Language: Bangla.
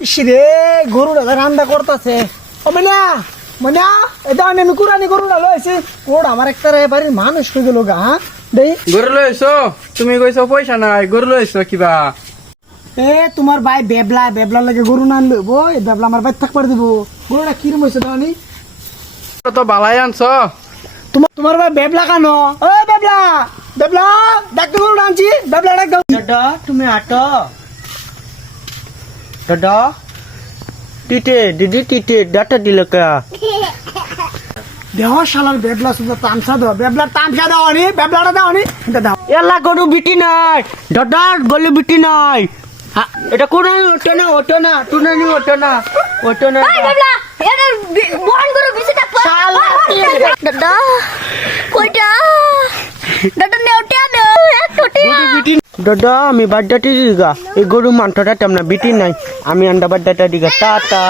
ইসরে গরুটা রান্না করতেছে ও মনা মনা এটা আমি কুরানি গরুটা লইছি ওর আমার একটা বাড়ির মানুষ হয়ে গেল গা হ্যাঁ দেই গরু লইছো তুমি কইছো পয়সা নাই গরু লইছো কিবা এ তোমার ভাই বেবলা বেবলা লাগে গরু না আনলো বই বেবলা আমার ভাই থাকবার দিব গরুটা কিরম হয়েছে দানি তো বালাই আনছো তোমার ভাই বেবলা কানো ও বেবলা বেবলা ডাক্তার গরুটা আনছি বেবলা ডাক দাও দাদা তুমি আটো দাদা টিটে দিদি টিটে ডাটা দিল কা দেহ শালার বেবলা সুন্দর তামসা দাও বেবলার তামসা দাও নি বেবলাটা দাও নি এটা দাও এলা গরু বিটি নাই দাদা গলি বিটি নাই এটা কোন ওটো না ওটো না টুনানি ওটো না ওটো না এই বাবলা এটা বহন করে বেশি থাকবো দাদা কইটা দাদা নেউটিয়া দে একটুটিয়া দাদা আমি বাড্ডাটি দিগা এই গরু মাংসটা তেমনা বিটি নাই আমি আন্ডা বাড্ডাটা দিগা টাটা